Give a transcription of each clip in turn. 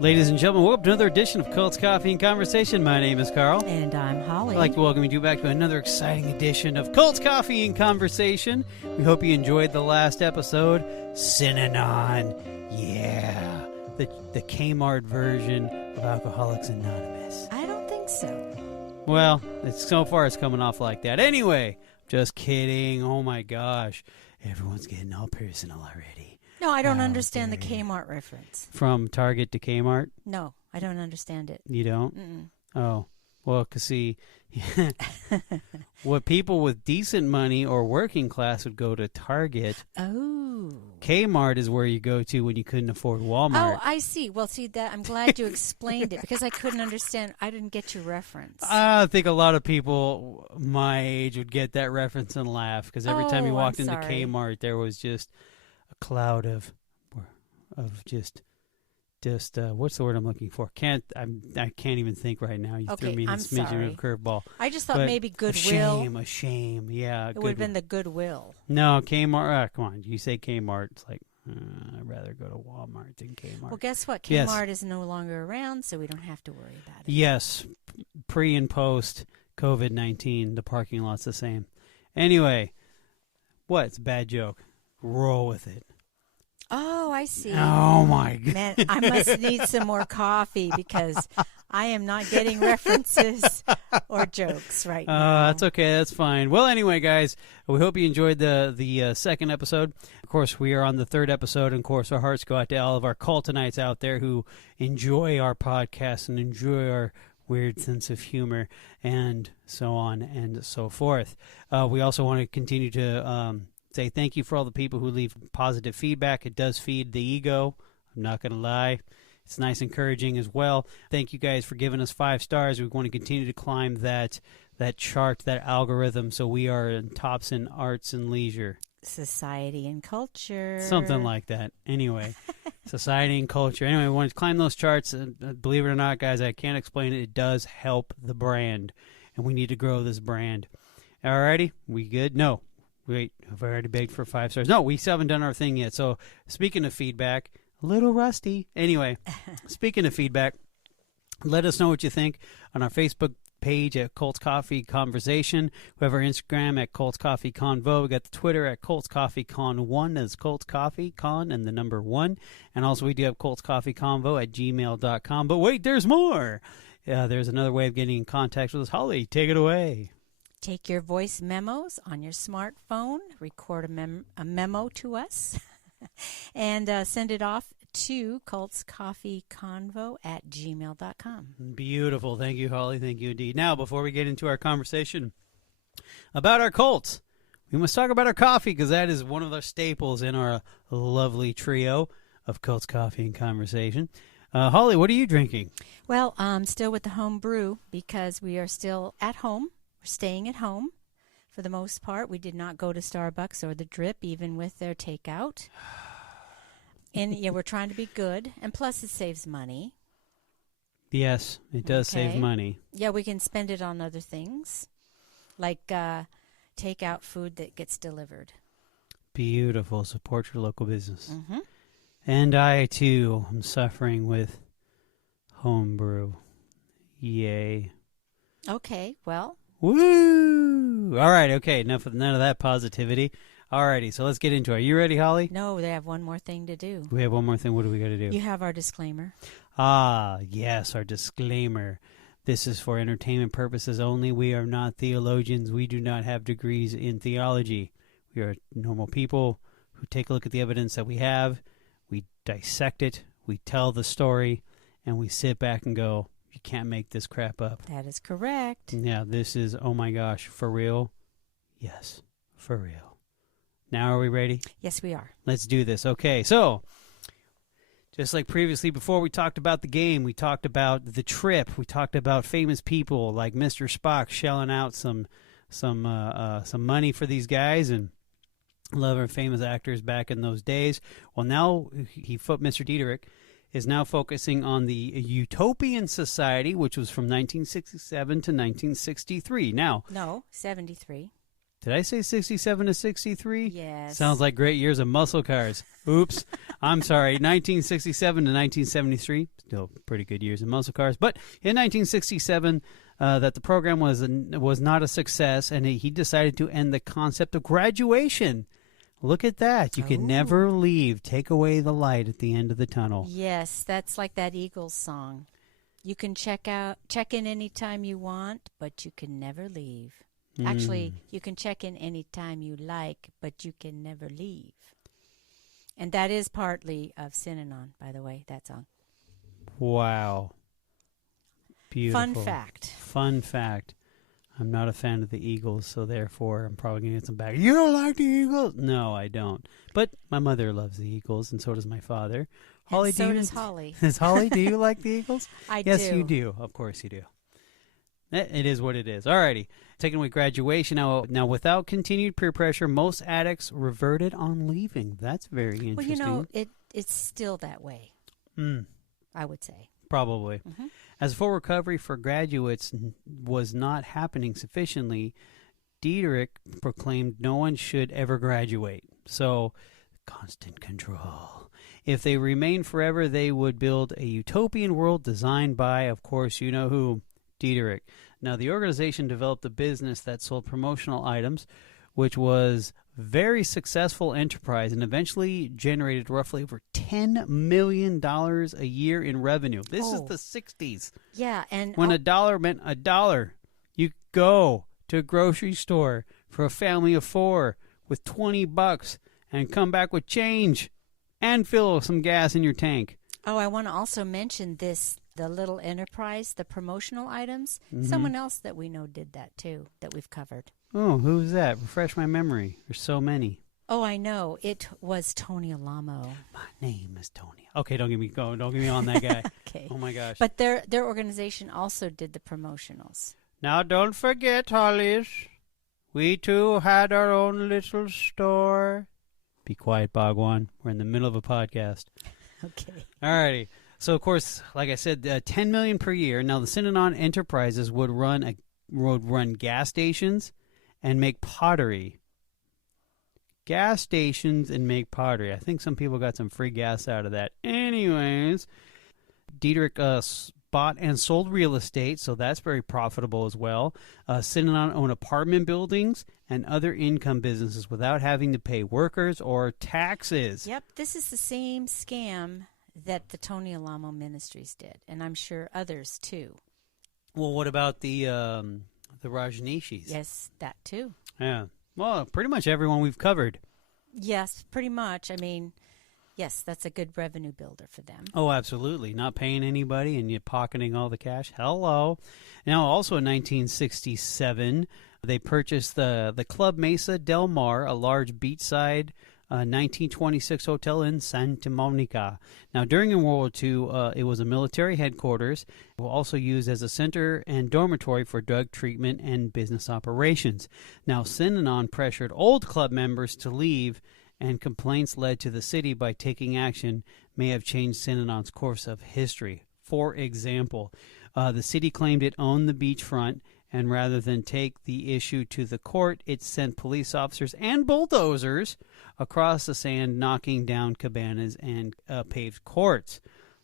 Ladies and gentlemen, welcome to another edition of Cults, Coffee, and Conversation. My name is Carl. And I'm Holly. I'd like to welcome you back to another exciting edition of Cults, Coffee, and Conversation. We hope you enjoyed the last episode, Synanon. Yeah, the Kmart version of Alcoholics Anonymous. I don't think so. Well, so far it's coming off like that. Anyway, just kidding. Oh my gosh. Everyone's getting all personal already. No, I don't understand the Kmart reference. From Target to Kmart? No, I don't understand it. You don't? Mm-mm. Oh, well, because see, what people with decent money or working class would go to Target. Oh. Kmart is where you go to when you couldn't afford Walmart. Oh, I see. Well, see, that I'm glad you explained it because I couldn't understand. I didn't get your reference. I think a lot of people my age would get that reference and laugh because every time you walked into Kmart, there was just a cloud of just what's the word I'm looking for? I can't even think right now. You threw me in a smidgen of a curveball. I just thought maybe Goodwill. A shame. Yeah, it would have been the Goodwill. No, Kmart. Come on, you say Kmart, it's like I'd rather go to Walmart than Kmart. Well, guess what? Kmart is no longer around, so we don't have to worry about it. Yes, pre and post COVID-19, the parking lot's the same. Anyway, what? It's a bad joke. Roll with it. Oh, I see. Oh, my God. Man, I must need some more coffee because I am not getting references or jokes right now. That's okay. That's fine. Well, anyway, guys, we hope you enjoyed the second episode. Of course, we are on the third episode, and, of course, our hearts go out to all of our cultonites out there who enjoy our podcast and enjoy our weird sense of humor and so on and so forth. We also want to continue to say thank you for all the people who leave positive feedback. It does feed the ego. I'm not going to lie. It's nice, encouraging as well. Thank you guys for giving us 5 stars. We want to continue to climb that chart, that algorithm, so we are in tops in arts and leisure. Society and culture. Something like that. Anyway, society and culture. Anyway, we want to climb those charts. Believe it or not, guys, I can't explain it. It does help the brand, and we need to grow this brand. All righty? We good? No. Wait, have I already begged for 5 stars? No, we still haven't done our thing yet. So, speaking of feedback, a little rusty. Anyway, speaking of feedback, let us know what you think on our Facebook page at Colts Coffee Conversation. We have our Instagram at Colts Coffee Convo. We got the Twitter at Colts Coffee Con 1. That's Colts Coffee Con and the number 1. And also we do have Colts Coffee Convo at gmail.com. But wait, there's more. There's another way of getting in contact with us. Holly, take it away. Take your voice memos on your smartphone, record a memo to us, and send it off to cultscoffeeconvo at gmail.com. Beautiful. Thank you, Holly. Thank you indeed. Now, before we get into our conversation about our cults, we must talk about our coffee because that is one of the staples in our lovely trio of Cults, Coffee, and Conversation. Holly, what are you drinking? Well, I'm still with the home brew because we are still at home. We're staying at home for the most part. We did not go to Starbucks or the Drip, even with their takeout. And yeah, we're trying to be good. And plus, it saves money. Yes, it does save money. Yeah, we can spend it on other things, like takeout food that gets delivered. Beautiful. Support your local business. Mm-hmm. And I, too, am suffering with homebrew. Yay. Okay, well. Woo! All right, okay, none of that positivity. All righty, so let's get into it. Are you ready, Holly? No, they have one more thing to do. We have one more thing. What do we got to do? You have our disclaimer. Ah, yes, our disclaimer. This is for entertainment purposes only. We are not theologians. We do not have degrees in theology. We are normal people who take a look at the evidence that we have. We dissect it. We tell the story. And we sit back and go, you can't make this crap up. That is correct. Yeah, this is, oh my gosh, for real? Yes, for real. Now are we ready? Yes, we are. Let's do this. Okay, so just like previously, before we talked about the game, we talked about the trip, we talked about famous people like Mr. Spock shelling out some money for these guys, and a lot of our famous actors back in those days. Well, now Mr. Dieterich is now focusing on the Utopian Society, which was from 1967 to 1963. Now, no, 73. Did I say 67 to 63? Yes. Sounds like great years of muscle cars. Oops. I'm sorry. 1967 to 1973. Still pretty good years of muscle cars. But in 1967, that the program was not a success, and he decided to end the concept of graduation. Look at that. You can never leave. Take away the light at the end of the tunnel. Yes, that's like that Eagles song. You can check in anytime you want, but you can never leave. Actually, you can check in anytime you like, but you can never leave. And that is partly of Synanon, by the way, that song. Wow. Beautiful. Fun fact. I'm not a fan of the Eagles, so therefore I'm probably going to get some back. You don't like the Eagles? No, I don't. But my mother loves the Eagles, and so does my father. Holly, and so does Holly. Holly, do you like the Eagles? I do. Yes, do. you do. Of course you do. It is what it is. All righty. Taking away graduation. Now, without continued peer pressure, most addicts reverted on leaving. That's very interesting. Well, it's still that way, I would say. Probably. Mm-hmm. As full recovery for graduates was not happening sufficiently, Diederik proclaimed no one should ever graduate. So, constant control. If they remained forever, they would build a utopian world designed by, of course, you know who, Diederik. Now, the organization developed a business that sold promotional items, which was very successful enterprise and eventually generated roughly over $10 million a year in revenue. This is the 60s. Yeah, and when a dollar meant a dollar. You go to a grocery store for a family of 4 with $20 and come back with change and fill some gas in your tank. Oh, I want to also mention this, the little enterprise, the promotional items. Mm-hmm. Someone else that we know did that too, that we've covered. Oh, who's that? Refresh my memory. There's so many. Oh, I know. It was Tony Alamo. My name is Tony. Okay, don't get me going. Don't get me on that guy. Okay. Oh my gosh. But their organization also did the promotionals. Now don't forget, Hollies. We too had our own little store. Be quiet, Bhagwan. We're in the middle of a podcast. Okay. All righty. So, of course, like I said, $10 million per year. Now, the Synanon Enterprises would run gas stations and make pottery. Gas stations and make pottery. I think some people got some free gas out of that. Anyways, Diederik bought and sold real estate, so that's very profitable as well. Synanon owned apartment buildings and other income businesses without having to pay workers or taxes. Yep, this is the same scam that the Tony Alamo Ministries did, and I'm sure others too. Well, what about the Rajneeshis? Yes, that too. Yeah. Well, pretty much everyone we've covered. Yes, pretty much. I mean, yes, that's a good revenue builder for them. Oh, absolutely. Not paying anybody and you're pocketing all the cash. Hello. Now, also in 1967, they purchased the Club Mesa Del Mar, a large beachside 1926 hotel in Santa Monica. Now, during World War II, it was a military headquarters. It was also used as a center and dormitory for drug treatment and business operations. Now, Synanon pressured old club members to leave, and complaints led to the city by taking action may have changed Synanon's course of history. For example, the city claimed it owned the beachfront, and rather than take the issue to the court, it sent police officers and bulldozers across the sand, knocking down cabanas and paved courts.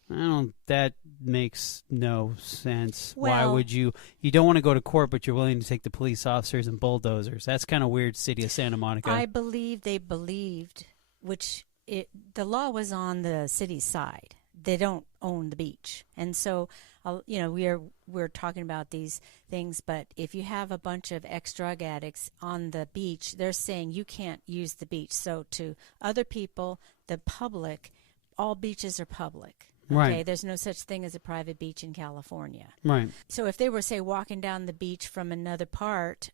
That makes no sense. Well, why would you don't want to go to court, but you're willing to take the police officers and bulldozers? That's kind of weird, city of Santa Monica. I believe they believed, the law was on the city's side. They don't own the beach. And so, we're talking about these things, but if you have a bunch of ex-drug addicts on the beach, they're saying you can't use the beach. So to other people, the public, all beaches are public. Okay? Right. There's no such thing as a private beach in California. Right. So if they were, say, walking down the beach from another part,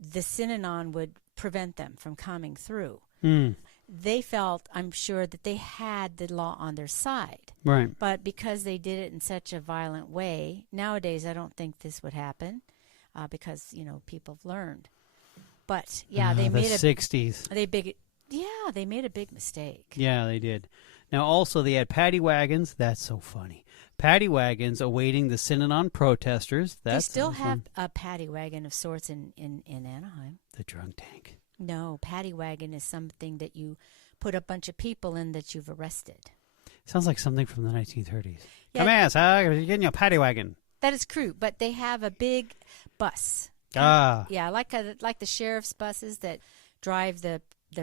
the Synanon would prevent them from coming through. They felt, I'm sure, that they had the law on their side. Right. But because they did it in such a violent way, nowadays I don't think this would happen because, people have learned. But, yeah, they made the 60s. They made a big mistake. Yeah, they did. Now, also, they had paddy wagons. That's so funny. Paddy wagons awaiting the Synanon protesters. They still have a paddy wagon of sorts in Anaheim. The drunk tank. No, paddy wagon is something that you put a bunch of people in that you've arrested. Sounds like something from the 1930s. Yeah. Come here, sir. You're getting your paddy wagon. That is true, but they have a big bus. Yeah, like the sheriff's buses that drive the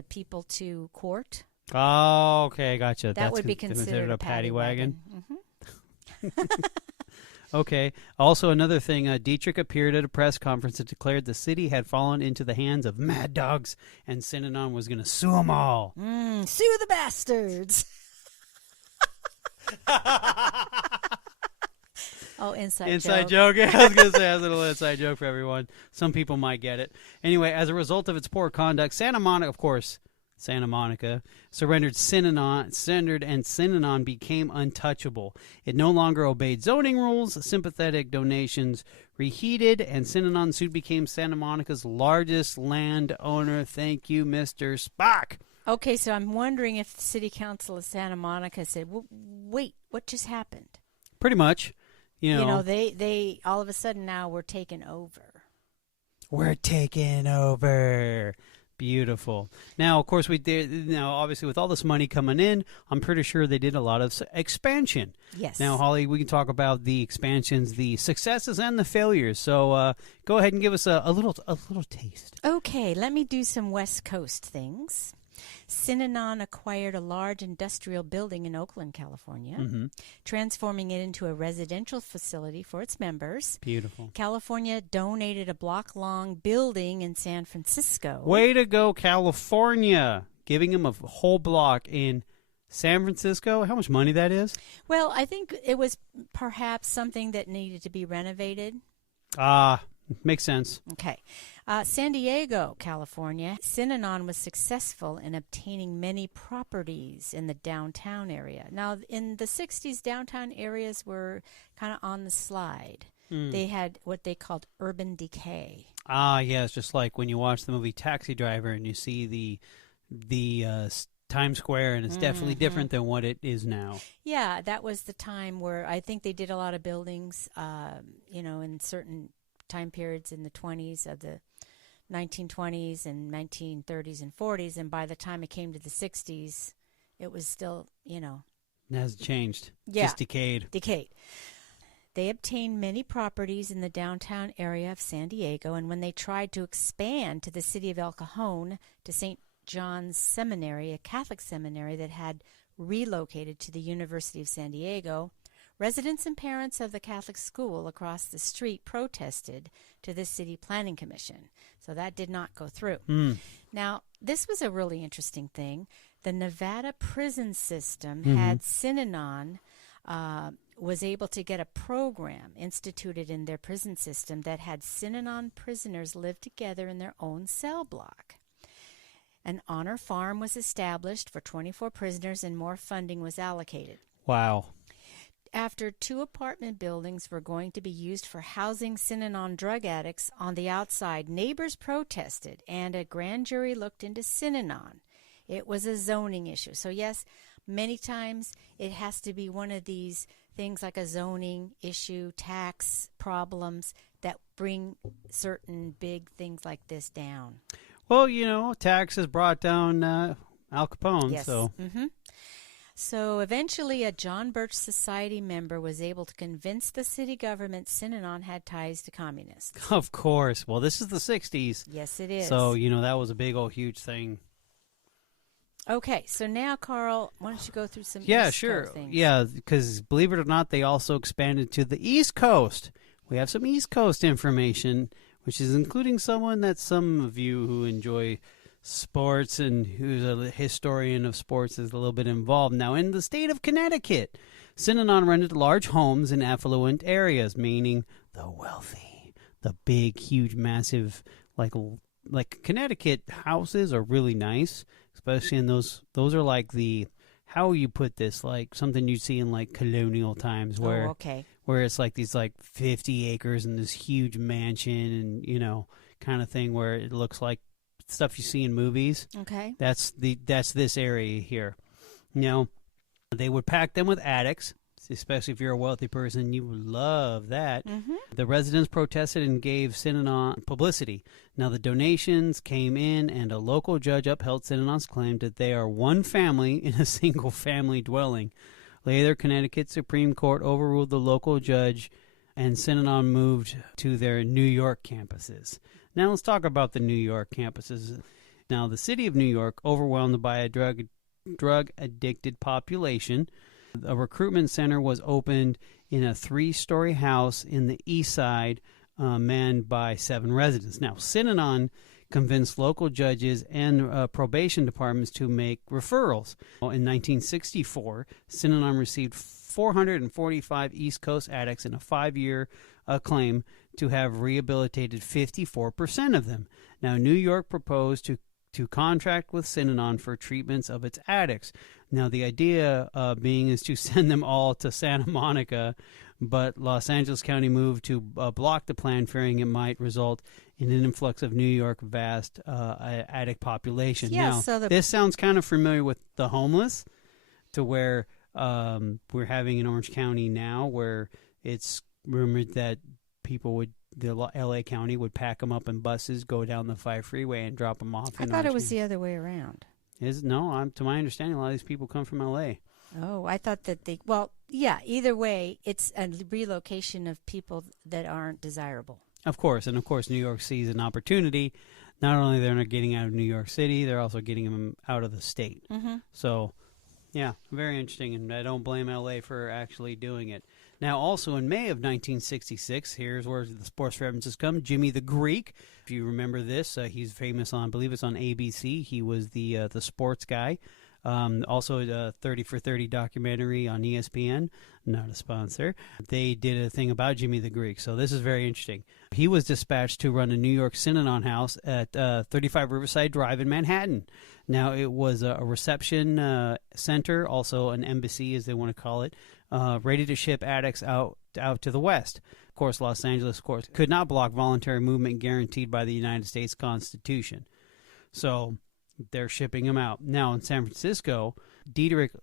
people to court. Oh, okay, gotcha. That would be considered a paddy wagon. Okay. Also, another thing, Dietrich appeared at a press conference and declared the city had fallen into the hands of mad dogs, and Synanon was going to sue them all. Sue the bastards. Oh, inside joke. Yeah, I was going to say, that's a little inside joke for everyone. Some people might get it. Anyway, as a result of its poor conduct, Santa Monica surrendered Synanon, and Synanon became untouchable. It no longer obeyed zoning rules. Sympathetic donations reheated, and Synanon soon became Santa Monica's largest landowner. Thank you, Mr. Spock. Okay, so I'm wondering if the city council of Santa Monica said, well, wait, what just happened? Pretty much. You know, they all of a sudden now we're taken over. We're taking over. Beautiful. Now, of course, we did. Now, obviously, with all this money coming in, I'm pretty sure they did a lot of expansion. Yes. Now, Holly, we can talk about the expansions, the successes, and the failures. So, go ahead and give us a little taste. Okay, let me do some West Coast things. Synanon acquired a large industrial building in Oakland, California, transforming it into a residential facility for its members. Beautiful. California donated a block-long building in San Francisco. Way to go, California! Giving them a whole block in San Francisco. How much money that is? Well, I think it was perhaps something that needed to be renovated. Makes sense. Okay. San Diego, California. Synanon was successful in obtaining many properties in the downtown area. Now, in the 60s, downtown areas were kind of on the slide. They had what they called urban decay. Yes, just like when you watch the movie Taxi Driver and you see the Times Square, and it's definitely different than what it is now. Yeah, that was the time where I think they did a lot of buildings, in certain time periods in the 20s of the 1920s and 1930s and 40s, and by the time it came to the 60s, it was still, It hasn't changed. Yeah. Just decayed. They obtained many properties in the downtown area of San Diego, and when they tried to expand to the city of El Cajon, to St. John's Seminary, a Catholic seminary that had relocated to the University of San Diego, residents and parents of the Catholic school across the street protested to the City Planning Commission. So that did not go through. Now, this was a really interesting thing. The Nevada prison system had Synanon was able to get a program instituted in their prison system that had Synanon prisoners live together in their own cell block. An honor farm was established for 24 prisoners, and more funding was allocated. Wow. After 2 apartment buildings were going to be used for housing Synanon drug addicts on the outside, neighbors protested, and a grand jury looked into Synanon. It was a zoning issue. So, yes, many times it has to be one of these things like a zoning issue, tax problems that bring certain big things like this down. Well, taxes brought down Al Capone. Yes. So. So eventually a John Birch Society member was able to convince the city government Synanon had ties to communists. Of course. Well, this is the 60s. Yes, it is. So, that was a big old huge thing. Okay, so now, Carl, why don't you go through some East Coast things? Yeah, because believe it or not, they also expanded to the East Coast. We have some East Coast information, which is including someone that some of you who enjoy sports and who's a historian of sports is a little bit involved. Now, in the state of Connecticut, Synanon rented large homes in affluent areas, meaning the wealthy, the big, huge, massive, like Connecticut houses are really nice, especially in those are like the, how you put this, like something you'd see in like colonial times where where it's like these like 50 acres and this huge mansion and kind of thing where it looks like stuff you see in movies. Okay. That's this area here. Now, They would pack them with attics, especially if you're a wealthy person. You would love that. Mm-hmm. The residents protested and gave Synanon publicity. Now, the donations came in, and a local judge upheld Synanon's claim that they are one family in a single-family dwelling. Later, Connecticut Supreme Court overruled the local judge, and Synanon moved to their New York campuses. Now, let's talk about the New York campuses. Now, the city of New York, overwhelmed by a drug-addicted population, a recruitment center was opened in a 3-story house in the east side, manned by 7 residents. Now, Synanon convinced local judges and probation departments to make referrals. In 1964, Synanon received 445 East Coast addicts in a 5-year claim to have rehabilitated 54% of them. Now, New York proposed to contract with Synanon for treatments of its addicts. Now, the idea being is to send them all to Santa Monica, but Los Angeles County moved to block the plan, fearing it might result in an influx of New York vast addict population. Yeah, now, so this sounds kind of familiar with the homeless, to where we're having in Orange County now, where it's rumored that the L.A. County would pack them up in buses, go down the 5 freeway, and drop them off. I thought it was the other way around. To my understanding, a lot of these people come from L.A. Oh, I thought that either way, it's a relocation of people that aren't desirable. Of course, New York sees an opportunity. Not only they're not getting out of New York City, they're also getting them out of the state. Mm-hmm. So, yeah, very interesting, and I don't blame L.A. for actually doing it. Now, also in May of 1966, here's where the sports references come. Jimmy the Greek, if you remember this, he's famous on, I believe it's on ABC. He was the sports guy. Also, a 30 for 30 documentary on ESPN, not a sponsor. They did a thing about Jimmy the Greek, so this is very interesting. He was dispatched to run a New York Synanon house at 35 Riverside Drive in Manhattan. Now, it was a reception center, also an embassy, as they want to call it, ready to ship addicts out to the West. Of course, Los Angeles could not block voluntary movement guaranteed by the United States Constitution. So they're shipping them out. Now, in San Francisco, Diederich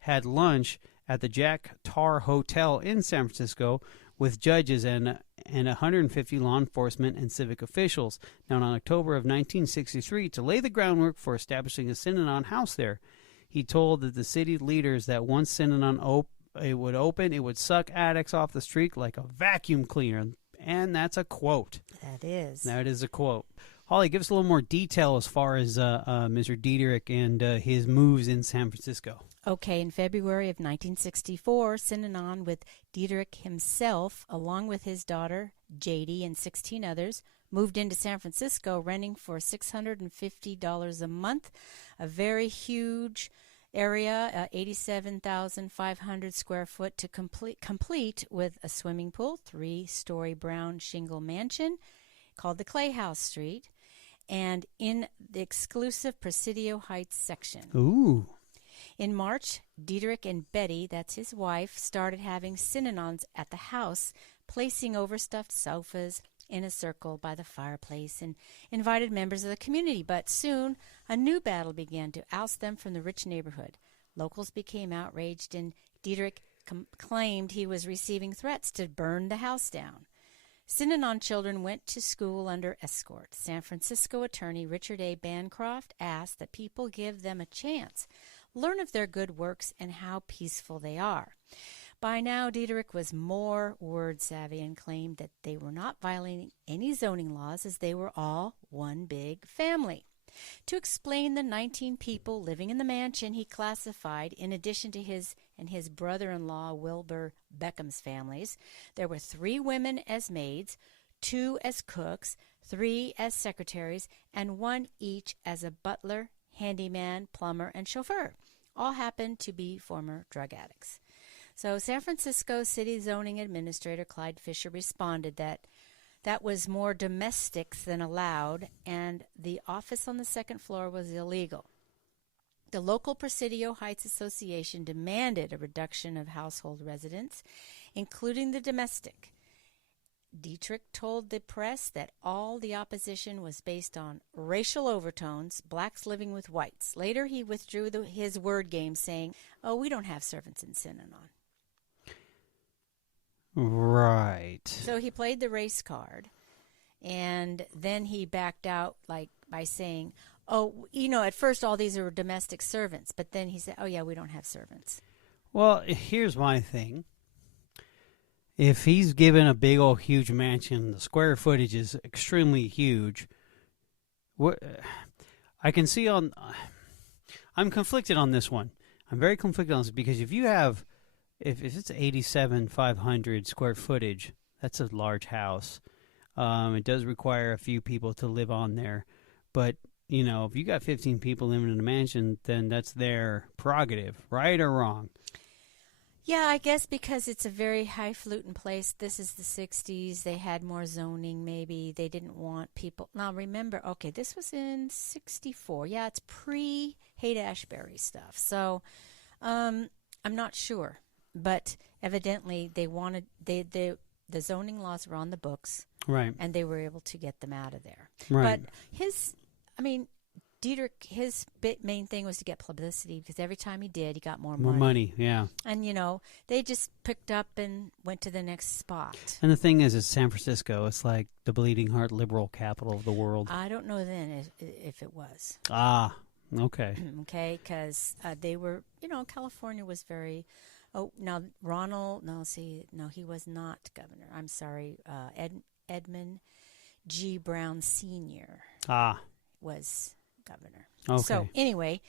had lunch at the Jack Tar Hotel in San Francisco with judges and 150 law enforcement and civic officials. Now, in October of 1963, to lay the groundwork for establishing a Synanon house there, he told the city leaders that once Synanon it would suck addicts off the street like a vacuum cleaner. And that's a quote. That is. That is a quote. Holly, give us a little more detail as far as Mr. Diederich and his moves in San Francisco. Okay, in February of 1964, Synanon, with Diederich himself, along with his daughter, Jadie, and 16 others, moved into San Francisco, renting for $650 a month, a very huge area, 87,500 square foot, to complete with a swimming pool, 3-story brown shingle mansion called the Clay House Street, and in the exclusive Presidio Heights section. Ooh. In March, Diederich and Betty, that's his wife, started having Synanons at the house, placing overstuffed sofas in a circle by the fireplace and invited members of the community. But soon, a new battle began to oust them from the rich neighborhood. Locals became outraged, and Diederich claimed he was receiving threats to burn the house down. Synanon children went to school under escort. San Francisco attorney Richard A. Bancroft asked that people give them a chance, learn of their good works and how peaceful they are. By now, Diederich was more word-savvy and claimed that they were not violating any zoning laws, as they were all one big family. To explain the 19 people living in the mansion, he classified, in addition to his and his brother-in-law Wilbur Beckham's families, there were 3 women as maids, 2 as cooks, 3 as secretaries, and 1 each as a butler, handyman, plumber, and chauffeur. All happened to be former drug addicts. So San Francisco City Zoning Administrator Clyde Fisher responded that was more domestics than allowed, and the office on the second floor was illegal. The local Presidio Heights Association demanded a reduction of household residents, including the domestic. Dietrich told the press that all the opposition was based on racial overtones, blacks living with whites. Later, he withdrew his word game, saying, "Oh, we don't have servants in Synanon." Right. So he played the race card, and then he backed out by saying, "Oh, at first all these are domestic servants," but then he said, "Oh yeah, we don't have servants." Well, here's my thing. If he's given a big old huge mansion, the square footage is extremely huge. I can see I'm conflicted on this one. I'm very conflicted on this because if it's 87,500 square footage, that's a large house. It does require a few people to live on there, but if you got 15 people living in a mansion, then that's their prerogative, right or wrong. Yeah, I guess because it's a very highfalutin place. This is the 60s. They had more zoning, maybe. They didn't want people. Now, remember, okay, this was in 64. Yeah, it's pre-Haight-Ashbury stuff. So I'm not sure. But evidently, they wanted the zoning laws were on the books. Right. And they were able to get them out of there. Right. But Dietrich, his main thing was to get publicity because every time he did, he got more money. More money, yeah. And, they just picked up and went to the next spot. And the thing is, it's San Francisco. It's like the bleeding heart liberal capital of the world. I don't know then if it was. Ah, okay. Okay, because they were, California was very... Oh, now Ronald... No, he was not governor. I'm sorry. Edmund G. Brown Sr. was... governor. Okay. So anyway,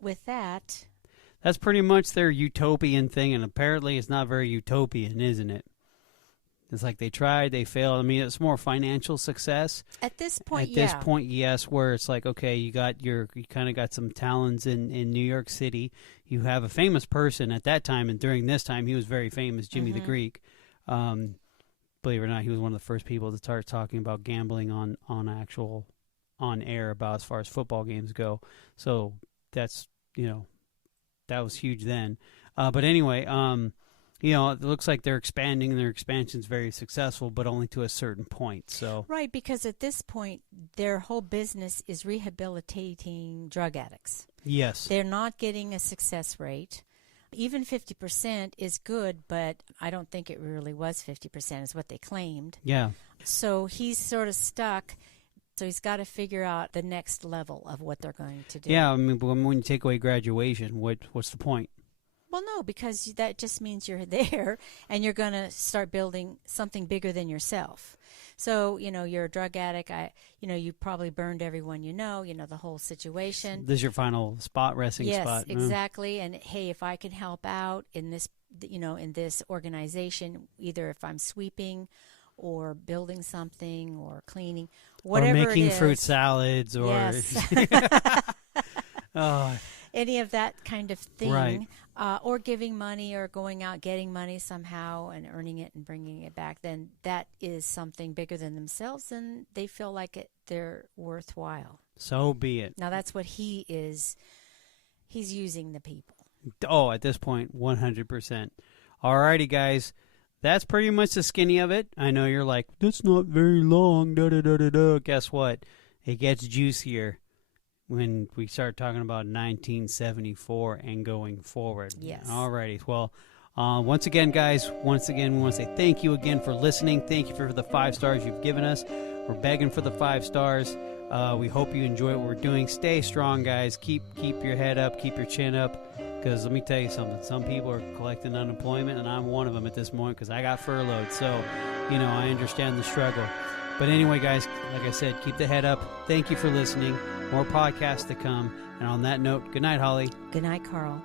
with that, that's pretty much their utopian thing, and apparently it's not very utopian, isn't it? It's like they tried, they failed. I mean, it's more financial success at this point. At this point, yes, where it's like, okay, you kind of got some talents in New York City. You have a famous person at that time, and during this time, he was very famous, Jimmy the Greek. Believe it or not, he was one of the first people to start talking about gambling on air about as far as football games go. So that's, that was huge then. But anyway, it looks like they're expanding and their expansion's very successful, but only to a certain point. So right, because at this point, their whole business is rehabilitating drug addicts. Yes. They're not getting a success rate. Even 50% is good, but I don't think it really was 50% is what they claimed. Yeah. So he's sort of stuck. So he's got to figure out the next level of what they're going to do. Yeah, I mean, when you take away graduation, what's the point? Well, no, because that just means you're there and you're going to start building something bigger than yourself. So, you're a drug addict. You probably burned everyone the whole situation. This is your final spot, resting spot. Yes, exactly. And, hey, if I can help out in this, in this organization, either if I'm sweeping or building something or cleaning, whatever or making it is, fruit salads or yes. Oh. Any of that kind of thing, right. Or giving money or going out getting money somehow and earning it and bringing it back, then that is something bigger than themselves and they feel like they're worthwhile. So be it. Now that's what he's using the people. Oh, at this point, 100%. All righty, guys. That's pretty much the skinny of it. I know you're like, that's not very long. Da-da-da-da-da. Guess what? It gets juicier when we start talking about 1974 and going forward. Yes. All righty. Well, once again, guys, we want to say thank you again for listening. Thank you for the 5 stars you've given us. We're begging for the 5 stars. We hope you enjoy what we're doing. Stay strong, guys. Keep your head up. Keep your chin up. Because let me tell you something. Some people are collecting unemployment, and I'm one of them at this moment because I got furloughed. So, I understand the struggle. But anyway, guys, like I said, keep the head up. Thank you for listening. More podcasts to come. And on that note, good night, Holly. Good night, Carl.